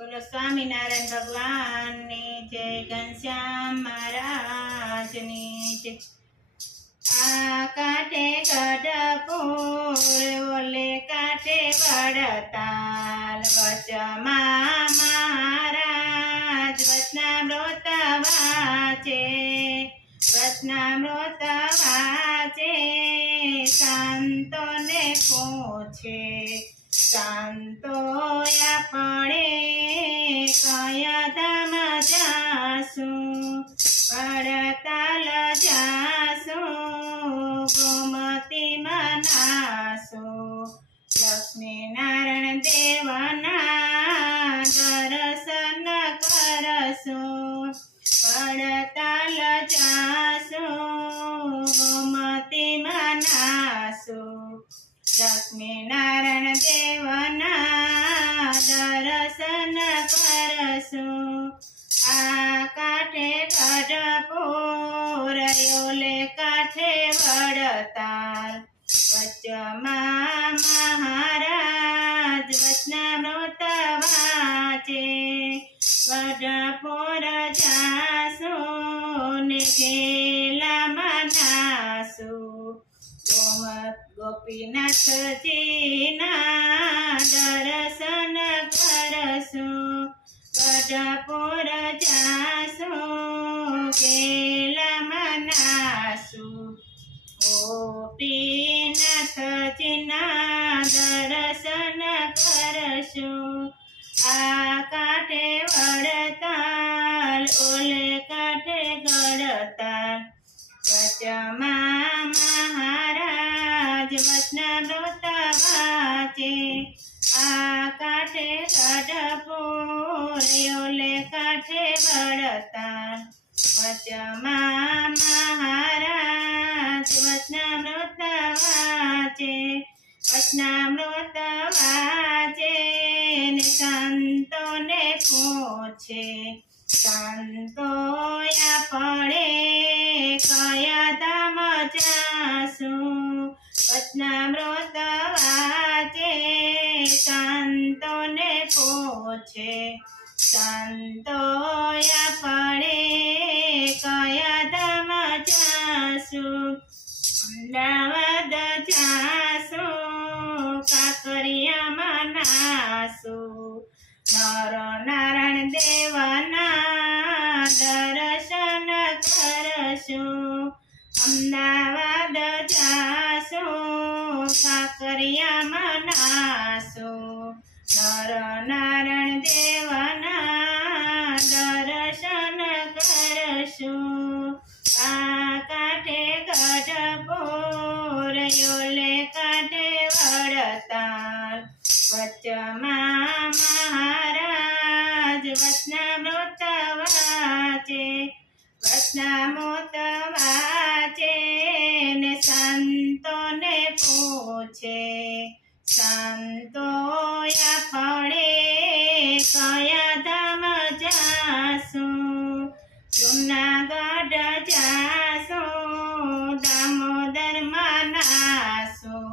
બોલો, સ્વામિનારાયણ ભગવાનની જય ઘનશ્યામ મહારાજની જય. આ કાંઠે ગઢપુર, ઓલે કાંઠે વડતાલ, વચમાં મહારાજ, વચનામૃત વાચે વચનામૃત વાચે, સંતોને પૂછે સંતો આપણે ધામ જાશું વડતાલ જાશું. કરશું આ કાંઠે ગઢપુર ઓલે કાંઠે વડતાલ. વચમાં મહારાજ વચનામૃત વાચે. વડપોર જાસો ને ગેલા મનાસું ગોમત ગોપીનાથજીના દર્શન કરશું. ગઢપુર જાશું કેલા મનાશું ગોપીનાથજીના દર્શન કરશું આ કાંઠે વડતાલ ઓલે કાંઠે વચમાં મહારાજ વચનામૃત વાચે આ કાંઠે ગઢપુર ઓલે કાંઠે વળતા. વચમાં મહારાજ વચનામૃત વાચે વચનામૃત વાચે ને સંતોને પૂછે સંતો પડે કયા દામ જાશું? વચનામૃત વાચે, સંતોને પોછે સંતો પડે કયા ધમ જાસુ અમદાવાદ જાસુ કાકરિયામાં નાશું નર નારાયણ દેવના દર્શન કરશું. અમદાવાદ કાકરિયામાં નાશું નર નારણ દેવના દર્શન કરશો. આ કાંઠે ગઢપુર, યોલે કાંઠે વડતાલ. વચમાં મહારાજ વચનામૃત વાચે. વચનામૃત વાચે સંતોને પૂછે, સંતો ફળે કયા ધામ જાશું? જુનાગઢ જાશું, દામોદર મનાશું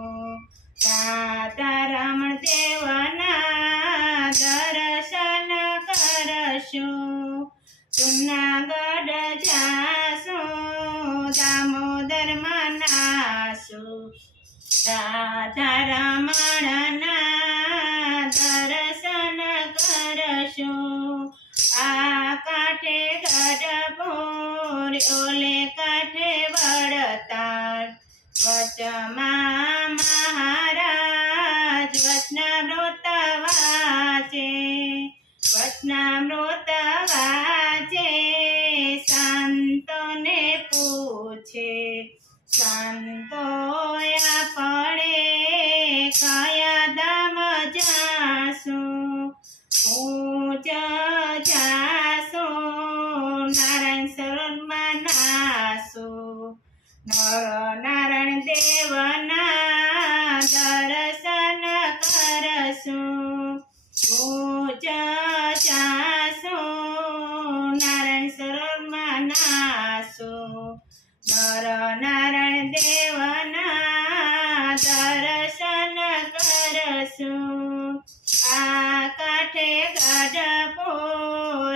રાધારમણ દેવના દર્શન કરશું? જુનાગઢ જાશું દામોદર રાધારમણના દર્શન કરશું આ કાંઠે ગઢપુર ઓલે કાંઠે વડતાલ વચમાં જાશું પૂજ જાશું નારાયણ શરણમાં નાશું નર નારાયણ દેવના દર્શન કરશું.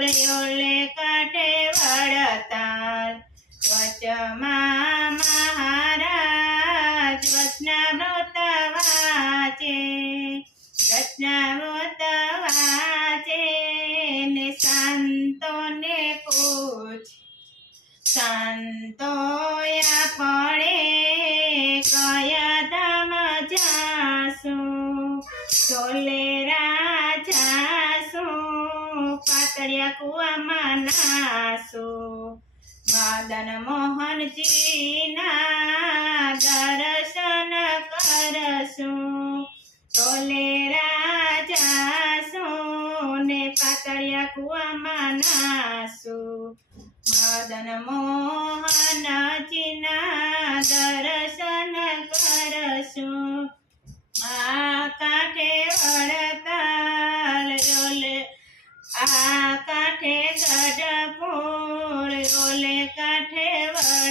ગઢપુર યોલે કાંઠે વળતાર વચમાં મહારાજ વચનામૃત વાંચે રચનામૃત વાચે ને સંતોને પૂછ. સંતો પડે કયા ધામ જાશું? ચોલે રાજાશું પાતળિયા કુવામાં નાસો. મદન મોહનજીના દર્શન કરશું. તોલે રાજાશું ને પાતળિયા કુવામાં નાશું મદન મોહનજીના દર્શન કરશું. આ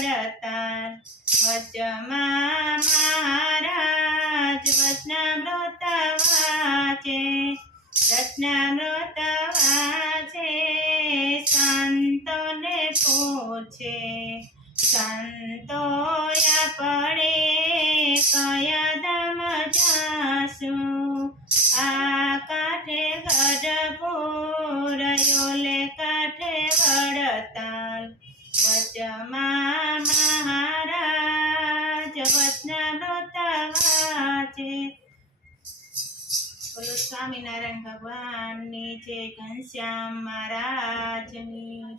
વડતાલ વચમાં મહારાજ વચનામૃત વાંચે રચનામૃત વાંચે સંતોને પૂછે સંતો પડે કયા દમ જાશું? આ કાંઠે ગઢપુર યોલે કાંઠે વડતાલ વચમાં સ્વામિનારાયણ ભગવાનની જય ઘનશ્યામ મહારાજની